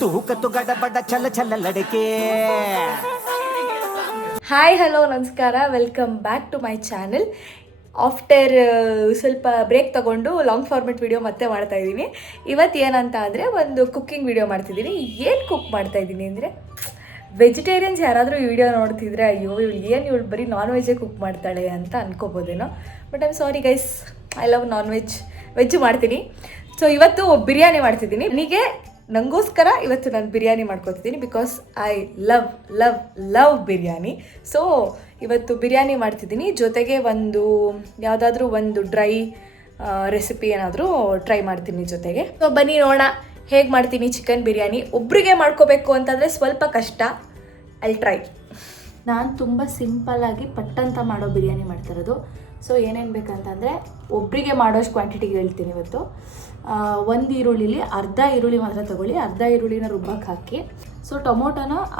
ತೂಕತ್ತು ಗಡಬಡ ಚಲ ಚಲ ಲಡಕೆ. ಹಾಯ್ ಹಲೋ ನಮಸ್ಕಾರ, welcome back to my channel. After ಸ್ವಲ್ಪ ಬ್ರೇಕ್ ತೊಗೊಂಡು ಲಾಂಗ್ ಫಾರ್ಮೆಟ್ ವಿಡಿಯೋ ಮತ್ತೆ ಮಾಡ್ತಾ ಇದ್ದೀನಿ. ಇವತ್ತು ಏನಂತ ಅಂದರೆ ಒಂದು ಕುಕ್ಕಿಂಗ್ ವಿಡಿಯೋ ಮಾಡ್ತಿದ್ದೀನಿ. ಏನು ಕುಕ್ ಮಾಡ್ತಾ ಇದ್ದೀನಿ ಅಂದರೆ, ವೆಜಿಟೇರಿಯನ್ಸ್ ಯಾರಾದರೂ ಈ ವಿಡಿಯೋ ನೋಡ್ತಿದ್ರೆ ಅಯ್ಯೋ ಇವಳು ಬರೀ ನಾನ್ ವೆಜ್ಜೇ ಕುಕ್ ಮಾಡ್ತಾಳೆ ಅಂತ ಅನ್ಕೋಬೋದೇನೋ. But I'm sorry guys, I love non veg ಮಾಡ್ತೀನಿ. ಸೊ ಇವತ್ತು ಬಿರಿಯಾನಿ ಮಾಡ್ತಿದ್ದೀನಿ. ನನಗೋಸ್ಕರ ಇವತ್ತು ನಾನು ಬಿರಿಯಾನಿ ಮಾಡ್ಕೊತಿದ್ದೀನಿ because I love biryani. So ಇವತ್ತು ಬಿರಿಯಾನಿ ಮಾಡ್ತಿದ್ದೀನಿ. ಜೊತೆಗೆ ಯಾವುದಾದ್ರೂ ಒಂದು ಡ್ರೈ ರೆಸಿಪಿ ಏನಾದರೂ ಟ್ರೈ ಮಾಡ್ತೀನಿ ಜೊತೆಗೆ. ಸೊ ಬನ್ನಿ ನೋಡೋಣ ಹೇಗೆ ಮಾಡ್ತೀನಿ ಚಿಕನ್ ಬಿರಿಯಾನಿ. ಒಬ್ಬರಿಗೆ ಮಾಡ್ಕೋಬೇಕು ಅಂತಂದರೆ ಸ್ವಲ್ಪ ಕಷ್ಟ. I try. ನಾನು ತುಂಬ ಸಿಂಪಲ್ಲಾಗಿ ಪಟ್ಟಂತ ಮಾಡೋ ಬಿರಿಯಾನಿ ಮಾಡ್ತಿರೋದು. ಸೊ ಏನೇನು ಬೇಕಂತಂದರೆ, ಒಬ್ಬರಿಗೆ ಮಾಡೋಷ್ಟು ಕ್ವಾಂಟಿಟಿಗೆ ಹೇಳ್ತೀನಿ ಇವತ್ತು. ಒಂದು ಈರುಳ್ಳಿಲಿ ಅರ್ಧ ಈರುಳ್ಳಿ ಮಾತ್ರ ತೊಗೊಳ್ಳಿ. ಅರ್ಧ ಈರುಳ್ಳಿನ ರುಬ್ಬಕ್ಕೆ ಹಾಕಿ, ಸೊ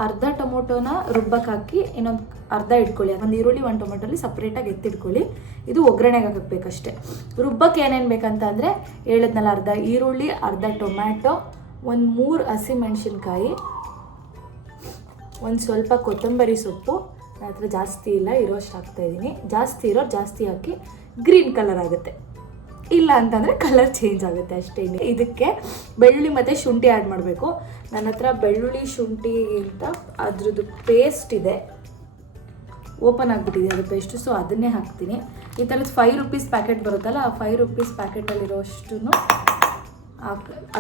ಅರ್ಧ ಟೊಮೊಟೊನ ರುಬ್ಬಕ್ಕೆ ಹಾಕಿ ಇನ್ನೊಂದು ಅರ್ಧ ಇಟ್ಕೊಳ್ಳಿ. ಒಂದು ಈರುಳ್ಳಿ ಒಂದು ಟೊಮೊಟೊಲಿ ಸಪ್ರೇಟಾಗಿ ಎತ್ತಿಟ್ಕೊಳ್ಳಿ. ಇದು ಒಗ್ಗರಣೆಗೆ ಹಾಕಬೇಕಷ್ಟೆ. ರುಬ್ಬಕ್ಕೆ ಏನೇನು ಬೇಕಂತ ಅಂದರೆ, ಹೇಳಿದ್ನಲ್ಲ, ಅರ್ಧ ಈರುಳ್ಳಿ, ಅರ್ಧ ಟೊಮ್ಯಾಟೊ, ಒಂದು 3 ಹಸಿಮೆಣ್ಸಿನ್ಕಾಯಿ, ಒಂದು ಸ್ವಲ್ಪ ಕೊತ್ತಂಬರಿ ಸೊಪ್ಪು. ನನ್ನ ಹತ್ರ ಜಾಸ್ತಿ ಇಲ್ಲ, ಇರೋಷ್ಟು ಹಾಕ್ತಾಯಿದ್ದೀನಿ. ಜಾಸ್ತಿ ಹಾಕಿ ಗ್ರೀನ್ ಕಲರ್ ಆಗುತ್ತೆ, ಇಲ್ಲ ಅಂತಂದರೆ ಕಲರ್ ಚೇಂಜ್ ಆಗುತ್ತೆ ಅಷ್ಟೇ. ಇದಕ್ಕೆ ಬೆಳ್ಳುಳ್ಳಿ ಮತ್ತು ಶುಂಠಿ ಆ್ಯಡ್ ಮಾಡಬೇಕು. ನನ್ನ ಹತ್ರ ಬೆಳ್ಳುಳ್ಳಿ ಶುಂಠಿ ಅಂತ ಅದ್ರದ್ದು ಪೇಸ್ಟ್ ಇದೆ, ಓಪನ್ ಆಗಿಬಿಟ್ಟಿದೆ ಅದು ಪೇಸ್ಟು. ಸೊ ಅದನ್ನೇ ಹಾಕ್ತೀನಿ. ಈ ಥರದ್ದು 5 ರೂಪೀಸ್ ಪ್ಯಾಕೆಟ್ ಬರುತ್ತಲ್ಲ, ಆ 5 ರೂಪೀಸ್ ಪ್ಯಾಕೆಟಲ್ಲಿರೋಷ್ಟು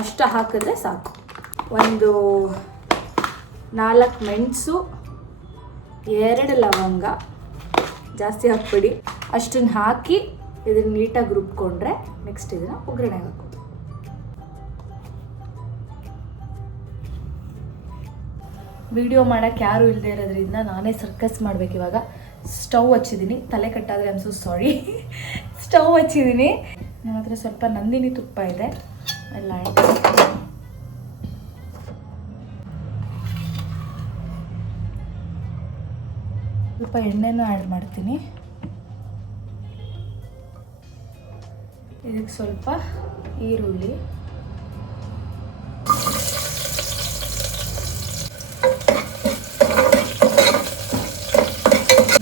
ಅಷ್ಟು ಹಾಕಿದ್ರೆ ಸಾಕು. ಒಂದು 4 ಮೆಣಸು, 2 ಲವಂಗ, ಜಾಸ್ತಿ ಹಾಕ್ಬಿಡಿ. ಅಷ್ಟನ್ನು ಹಾಕಿ ಇದನ್ನು ನೀಟಾಗಿ ರುಬ್ಕೊಂಡ್ರೆ ನೆಕ್ಸ್ಟ್ ಇದನ್ನು ಒಗ್ಗರಣೆಗೆ ಹಾಕೋದು. ವಿಡಿಯೋ ಮಾಡೋಕ್ಕೆ ಯಾರೂ ಇಲ್ಲದೆ ಇರೋದ್ರಿಂದ ನಾನೇ ಸರ್ಕಸ್ ಮಾಡಬೇಕು ಇವಾಗ. ಸ್ಟವ್ ಹಚ್ಚಿದ್ದೀನಿ, ತಲೆ ಕಟ್ಟಾದರೆ ಐಮ್ ಸೋ ಸಾರಿ. ಸ್ಟವ್ ಹಚ್ಚಿದ್ದೀನಿ. ನನ್ನ ಹತ್ರ ಸ್ವಲ್ಪ ನಂದಿನಿ ತುಪ್ಪ ಇದೆ, ಎಲ್ಲ ಸ್ವಲ್ಪ ಎಣ್ಣೆನೂ ಆ್ಯಡ್ ಮಾಡ್ತೀನಿ. ಇದಕ್ಕೆ ಸ್ವಲ್ಪ ಈರುಳ್ಳಿ,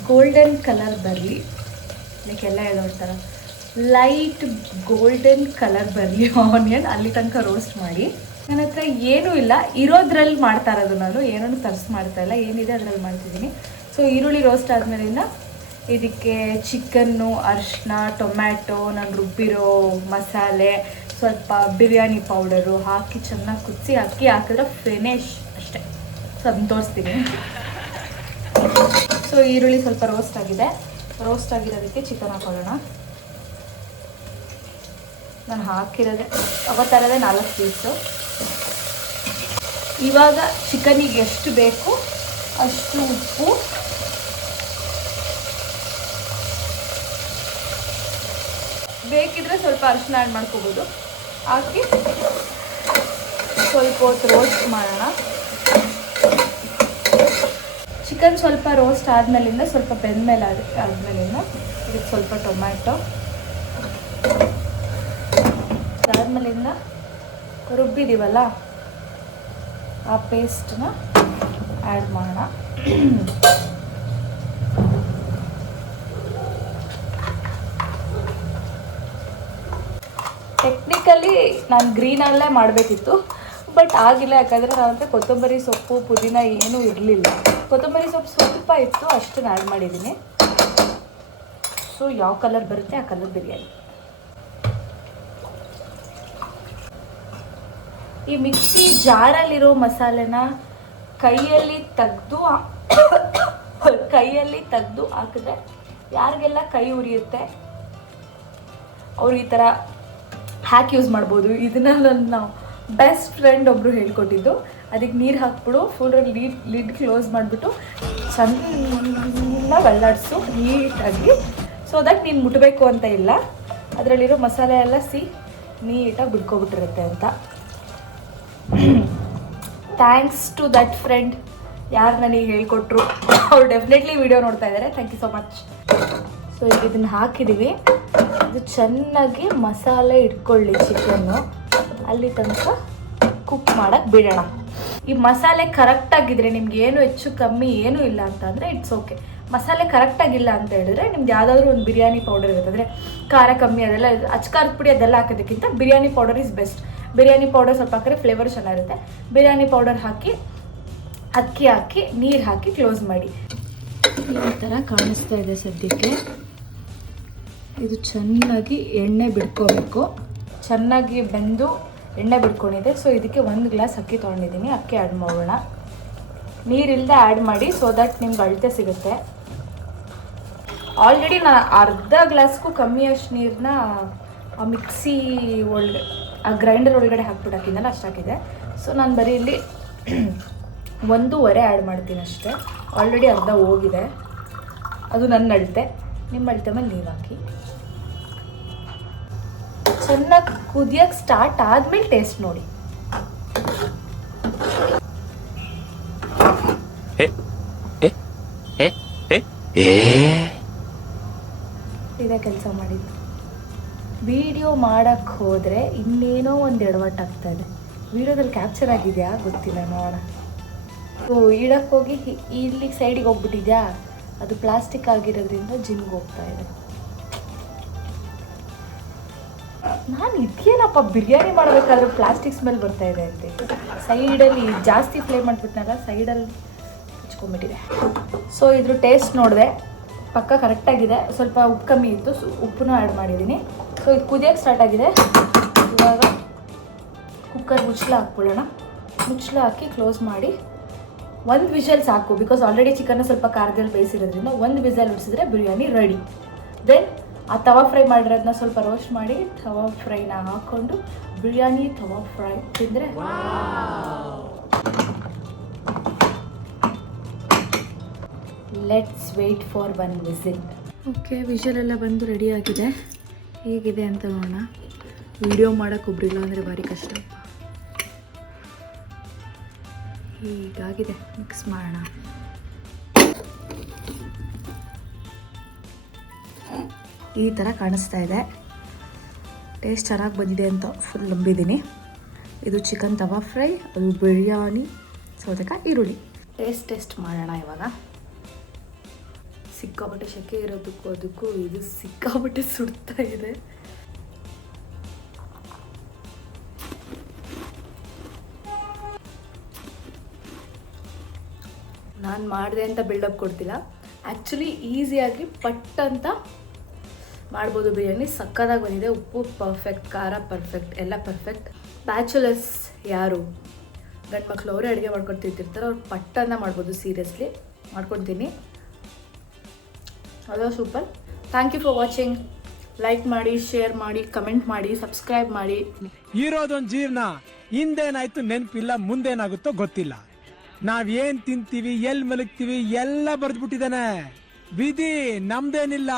ಗೋಲ್ಡನ್ ಕಲರ್ ಬರಲಿ, ಇದಕ್ಕೆಲ್ಲ ಹೇಳೋಡ್ತಾರೆ, ಲೈಟ್ ಗೋಲ್ಡನ್ ಕಲರ್ ಬರಲಿ ಆನಿಯನ್, ಅಲ್ಲಿ ತನಕ ರೋಸ್ಟ್ ಮಾಡಿ. ನನ್ನ ಹತ್ರ ಏನೂ ಇಲ್ಲ, ಇರೋದ್ರಲ್ಲಿ ಮಾಡ್ತಾ ಇರೋದು ನಾನು, ಏನೂ ತರಿಸಿ ಮಾಡ್ತಾ ಇಲ್ಲ, ಏನಿದೆ ಅದರಲ್ಲಿ ಮಾಡ್ತಿದ್ದೀನಿ. ಸೊ ಈರುಳ್ಳಿ ರೋಸ್ಟ್ ಆದಮೇಲಿಂದ ಇದಕ್ಕೆ ಚಿಕನ್ನು, ಅರಿಶಿನ, ಟೊಮ್ಯಾಟೊ, ನಾನು ರುಬ್ಬಿರೋ ಮಸಾಲೆ, ಸ್ವಲ್ಪ ಬಿರಿಯಾನಿ ಪೌಡರು ಹಾಕಿ ಚೆನ್ನಾಗಿ ಕುದಿಸಿ ಅಕ್ಕಿ ಹಾಕಿದ್ರೆ ಫಿನಿಶ್ ಅಷ್ಟೇ. ಸೊ ಅದನ್ನ ತೋರಿಸ್ತೀನಿ. ಸೊ ಈರುಳ್ಳಿ ಸ್ವಲ್ಪ ರೋಸ್ಟ್ ಆಗಿರೋದಕ್ಕೆ ಚಿಕನ್ ಹಾಕೊಳ್ಳೋಣ. ನಾನು ಹಾಕಿರೋದೆ ಅವತ್ತರದೇ 4 ಪೀಸು. ಇವಾಗ ಚಿಕನಿಗೆ ಎಷ್ಟು ಬೇಕು ಅಷ್ಟು ಉಪ್ಪು, ಬೇಕಿದ್ರೆ ಸ್ವಲ್ಪ ಅರಿಶಿನ ಆ್ಯಡ್ ಮಾಡ್ಕೋಬೋದು. ಹಾಕಿ ಸ್ವಲ್ಪ ಹೊತ್ತು ರೋಸ್ಟ್ ಮಾಡೋಣ. ಚಿಕನ್ ಸ್ವಲ್ಪ ರೋಸ್ಟ್ ಆದಮೇಲಿಂದ, ಸ್ವಲ್ಪ ಬೆಂದಮೇಲೆ ಆದಮೇಲಿಂದ ಇದಕ್ಕೆ ಸ್ವಲ್ಪ ಟೊಮ್ಯಾಟೊ, ಅದಾದಮೇಲಿಂದ ರುಬ್ಬಿದ್ದೀವಲ್ಲ ಆ ಪೇಸ್ಟನ್ನ ಆ್ಯಡ್ ಮಾಡೋಣ. ಟೆಕ್ನಿಕಲಿ ನಾನು ಗ್ರೀನಲ್ಲೇ ಮಾಡಬೇಕಿತ್ತು, ಬಟ್ ಆಗಿಲ್ಲ. ಯಾಕಂದರೆ ನನ್ನ ಹತ್ರ ಕೊತ್ತಂಬರಿ ಸೊಪ್ಪು, ಪುದೀನ ಏನೂ ಇರಲಿಲ್ಲ. ಕೊತ್ತಂಬರಿ ಸೊಪ್ಪು ಸ್ವಲ್ಪ ಇತ್ತು, ಅಷ್ಟನ್ನು ಆ್ಯಡ್ ಮಾಡಿದ್ದೀನಿ. ಸೊ ಯಾವ ಕಲರ್ ಬರುತ್ತೆ ಆ ಕಲರ್ ಬಿರಿಯಾನಿ. ಈ ಮಿಕ್ಸಿ ಜಾರಲ್ಲಿರೋ ಮಸಾಲೆನ ಕೈಯಲ್ಲಿ ತೆಗೆದು ಹಾಕಿದ್ರೆ ಯಾರಿಗೆಲ್ಲ ಕೈ ಉರಿಯುತ್ತೆ ಅವ್ರು ಈ ಥರ ಹ್ಯಾಕ್ ಯೂಸ್ ಮಾಡ್ಬೋದು. ಇದನ್ನ ನನ್ನ ಬೆಸ್ಟ್ ಫ್ರೆಂಡ್ ಒಬ್ಬರು ಹೇಳ್ಕೊಟ್ಟಿದ್ದು. ಅದಕ್ಕೆ ನೀರು ಹಾಕ್ಬಿಡು, ಫುಲ್ ಲಿಡ್ ಕ್ಲೋಸ್ ಮಾಡಿಬಿಟ್ಟು ಚೆನ್ನಾಗಿ ಅಲ್ಲಾಡಿಸು ನೀಟಾಗಿ. ಸೊ ದಟ್ ನೀನು ಮುಟ್ಟಬೇಕು ಅಂತ ಇಲ್ಲ, ಅದರಲ್ಲಿರೋ ಮಸಾಲೆ ಎಲ್ಲ ನೀಟಾಗಿ ಬಿಡ್ಕೊಬಿಟ್ಟಿರುತ್ತೆ ಅಂತ. ಥ್ಯಾಂಕ್ಸ್ ಟು ದಟ್ ಫ್ರೆಂಡ್, ಯಾರು ನನಗೆ ಹೇಳ್ಕೊಟ್ರು ಅವ್ರು ಡೆಫಿನೆಟ್ಲಿ ವಿಡಿಯೋ ನೋಡ್ತಾ ಇದ್ದಾರೆ. Thank you so much. So ಈಗ ಇದನ್ನು ಹಾಕಿದ್ದೀವಿ. ಇದು ಚೆನ್ನಾಗಿ ಮಸಾಲೆ ಇಟ್ಕೊಳ್ಳಿ ಚಿಕನ್ನು, ಅಲ್ಲಿ ತನಕ ಕುಕ್ ಮಾಡಕ್ಕೆ ಬಿಡೋಣ. ಈ ಮಸಾಲೆ ಕರೆಕ್ಟಾಗಿದ್ದರೆ ನಿಮ್ಗೆ ಏನು ಹೆಚ್ಚು ಕಮ್ಮಿ ಏನೂ ಇಲ್ಲ ಅಂತಂದರೆ ಇಟ್ಸ್ ಓಕೆ. ಮಸಾಲೆ ಕರೆಕ್ಟಾಗಿಲ್ಲ ಅಂತ ಹೇಳಿದ್ರೆ ನಿಮ್ದು ಯಾವುದಾದ್ರೂ ಒಂದು ಬಿರಿಯಾನಿ ಪೌಡರ್ ಇರುತ್ತೆ, ಅಂದರೆ ಖಾರ ಕಮ್ಮಿ ಅದೆಲ್ಲ ಅಚ್ಕಾರದ ಪುಡಿ ಅದೆಲ್ಲ ಹಾಕೋದಕ್ಕಿಂತ biryani powder is best. Biryani powder ಸ್ವಲ್ಪ ಹಾಕಿದ್ರೆ ಫ್ಲೇವರ್ ಚೆನ್ನಾಗಿರುತ್ತೆ. ಬಿರಿಯಾನಿ ಪೌಡರ್ ಹಾಕಿ ಅಕ್ಕಿ ಹಾಕಿ ನೀರು ಹಾಕಿ ಕ್ಲೋಸ್ ಮಾಡಿ. ಈ ಥರ ಕಾಣಿಸ್ತಾ ಇದೆ ಸದ್ಯಕ್ಕೆ. ಇದು ಚೆನ್ನಾಗಿ ಎಣ್ಣೆ ಬಿಡ್ಕೋಬೇಕು. ಚೆನ್ನಾಗಿ ಬೆಂದು ಎಣ್ಣೆ ಬಿಡ್ಕೊಂಡಿದೆ. ಸೊ ಇದಕ್ಕೆ 1 ಗ್ಲಾಸ್ ಅಕ್ಕಿ ತೊಗೊಂಡಿದ್ದೀನಿ. ಅಕ್ಕಿ ಆ್ಯಡ್ ಮಾಡೋಣ. ನೀರಿಲ್ಲದೆ ಆ್ಯಡ್ ಮಾಡಿ ಸೊ ದಟ್ ನಿಮ್ಗೆ ಅಳತೆ ಸಿಗುತ್ತೆ. ಆಲ್ರೆಡಿ ನಾನು ಅರ್ಧ ಗ್ಲಾಸ್ಗೂ ಕಮ್ಮಿ ಅಷ್ಟು ನೀರನ್ನ ಆ ಮಿಕ್ಸಿ ಒಳಗೆ ಆ ಗ್ರೈಂಡರ್ ಒಳಗಡೆ ಹಾಕ್ಬಿಟ್ಟು ಹಾಕಿದ್ದಲ್ಲ ಅಷ್ಟು ಹಾಕಿದೆ. ಸೊ ನಾನು ಬರೀ ಇಲ್ಲಿ 1.5 ಆ್ಯಡ್ ಮಾಡ್ತೀನಿ ಅಷ್ಟೇ. ಆಲ್ರೆಡಿ ಅರ್ಧ ಹೋಗಿದೆ. ಅದು ನನ್ನ ಅಳತೆ. ನಿಮ್ಮ ಅಳತೆ ಮೇಲೆ ನೀರು ಹಾಕಿ ಚೆನ್ನಾಗಿ ಕುದಿಯೋಕ್ಕೆ ಸ್ಟಾರ್ಟ್ ಆದಮೇಲೆ ಟೇಸ್ಟ್ ನೋಡಿ. ಇದೇ ಕೆಲಸ ಮಾಡಿದ್ದು. ವಿಡಿಯೋ ಮಾಡೋಕ್ಕೆ ಹೋದರೆ ಇನ್ನೇನೋ ಒಂದು ಎಡವಟ್ಟು ಆಗ್ತಾ ಇದೆ. ವಿಡಿಯೋದಲ್ಲಿ ಕ್ಯಾಪ್ಚರ್ ಆಗಿದೆಯಾ ಗೊತ್ತಿಲ್ಲ, ನೋಡೋಣ. ಇಡಕ್ಕೆ ಹೋಗಿ ಇಲ್ಲಿಗೆ ಸೈಡಿಗೆ ಹೋಗ್ಬಿಟ್ಟಿದ್ಯಾ, ಅದು ಪ್ಲಾಸ್ಟಿಕ್ ಆಗಿರೋದ್ರಿಂದ ಜಿಮ್ಗೆ ಹೋಗ್ತಾ ಇದೆ. ನಾನು ಇದೇನಪ್ಪ ಬಿರಿಯಾನಿ ಮಾಡಬೇಕಾದ್ರೆ ಪ್ಲಾಸ್ಟಿಕ್ ಸ್ಮೆಲ್ ಬರ್ತಾ ಇದೆ ಅಂತ ಸೈಡಲ್ಲಿ ಜಾಸ್ತಿ ಫ್ಲೈ ಮಾಡಿಬಿಟ್ನಲ್ಲ, ಸೈಡಲ್ಲಿ ಹಚ್ಕೊಂಡ್ಬಿಟ್ಟಿದೆ. ಸೊ ಇದ್ರ ಟೇಸ್ಟ್ ನೋಡಿದೆ, ಪಕ್ಕ ಕರೆಕ್ಟಾಗಿದೆ. ಸ್ವಲ್ಪ ಉಪ್ಪು ಕಮ್ಮಿ ಇತ್ತು, ಉಪ್ಪನ್ನು ಆ್ಯಡ್ ಮಾಡಿದ್ದೀನಿ. ಸೊ ಇದು ಕುದಿಯೋಕ್ಕೆ ಸ್ಟಾರ್ಟ್ ಆಗಿದೆ. ಇವಾಗ ಕುಕ್ಕರ್ ಮುಚ್ಚಳ ಹಾಕ್ಬಿಡೋಣ. ಮುಚ್ಚಳ ಹಾಕಿ ಕ್ಲೋಸ್ ಮಾಡಿ 1 ವಿಷಲ್ ಸಾಕು. ಬಿಕಾಸ್ ಆಲ್ರೆಡಿ ಚಿಕನ್ನ ಸ್ವಲ್ಪ ಖಾರದಲ್ಲಿ ಬೇಯಿಸಿರೋದ್ರಿಂದ 1 ವಿಷಲ್ ಉಡಿಸಿದ್ರೆ ಬಿರಿಯಾನಿ ರೆಡಿ. ದೆನ್ ಆ ತವಾ ಫ್ರೈ ಮಾಡಿರೋದನ್ನ ಸ್ವಲ್ಪ ರೋಸ್ಟ್ ಮಾಡಿ ತವಾ ಫ್ರೈನ ಹಾಕ್ಕೊಂಡು ಬಿರಿಯಾನಿ ತವಾ ಫ್ರೈ ತಿಂದರೆ let's wait for 1 whistle. Okay, ವಿಷಲೆಲ್ಲ ಬಂದು ರೆಡಿಯಾಗಿದೆ. ಹೇಗಿದೆ ಅಂತ ನೋಡೋಣ. ವಿಡಿಯೋ ಮಾಡೋಕ್ಕೆ ಒಬ್ರಿಲ್ಲ ಅಂದರೆ ಭಾರಿ ಕಷ್ಟ. ಹೀಗಾಗಿದೆ. ಮಿಕ್ಸ್ ಮಾಡೋಣ. ಈ ಥರ ಕಾಣಿಸ್ತಾ ಇದೆ. ಟೇಸ್ಟ್ ಚೆನ್ನಾಗಿ ಬಂದಿದೆ ಅಂತ ಫುಲ್ ನಂಬಿದ್ದೀನಿ. ಇದು ಚಿಕನ್ ತವಾ ಫ್ರೈ, ಅದು ಬಿರಿಯಾನಿ, ಸೌತೆಕಾಯಿ, ಈರುಳ್ಳಿ. ಟೇಸ್ಟ್ ಮಾಡೋಣ ಇವಾಗ. ಸಿಕ್ಕಾಪಟ್ಟೆ ಶೆಕೆ ಇರೋದಕ್ಕೂ ಅದಕ್ಕೂ ಇದು ಸಿಕ್ಕಾಪಟ್ಟೆ ಸುಡ್ತಾ ಇದೆ. ನಾನು ಮಾಡಿದೆ ಅಂತ ಬಿಲ್ಡಪ್ ಕೊಡ್ತಿಲ್ಲ. ಆ್ಯಕ್ಚುಲಿ ಈಸಿಯಾಗಿ ಪಟ್ ಅಂತ ಮಾಡ್ಬೋದು ಬಿರಿಯಾನಿ. ಸಕ್ಕತ್ತಾಗಿ ಬಂದಿದೆ. ಉಪ್ಪು ಪರ್ಫೆಕ್ಟ್, ಖಾರ ಪರ್ಫೆಕ್ಟ್, ಎಲ್ಲ ಪರ್ಫೆಕ್ಟ್. ಬ್ಯಾಚುಲರ್ಸ್ ಯಾರು ಗಂಡು ಮಕ್ಕಳು ಅವರೇ ಅಡುಗೆ ಮಾಡ್ಕೊಂಡು ತಿಂತಿರ್ತಾರೆ, ಅವ್ರು ಪಟ್ಟನ್ನ ಮಾಡ್ಬೋದು. ಸೀರಿಯಸ್ಲಿ ಮಾಡ್ಕೊತೀನಿ. ಅದು super. Thank you for watching. Like ಮಾಡಿ, ಶೇರ್ ಮಾಡಿ, ಕಮೆಂಟ್ ಮಾಡಿ, ಸಬ್ಸ್ಕ್ರೈಬ್ ಮಾಡಿ. ಇರೋದೊಂದು ಜೀವನ, ಹಿಂದೇನಾಯ್ತು ನೆನಪಿಲ್ಲ, ಮುಂದೇನಾಗುತ್ತೋ ಗೊತ್ತಿಲ್ಲ. ನಾವೇನ್ ತಿಂತೀವಿ, ಎಲ್ಲಿ ಮಲಗ್ತೀವಿ ಎಲ್ಲ ಬರ್ದ್ಬಿಟ್ಟಿದ್ದಾನೆ. ವಿಧಿ ನಮ್ದೇನಿಲ್ಲ.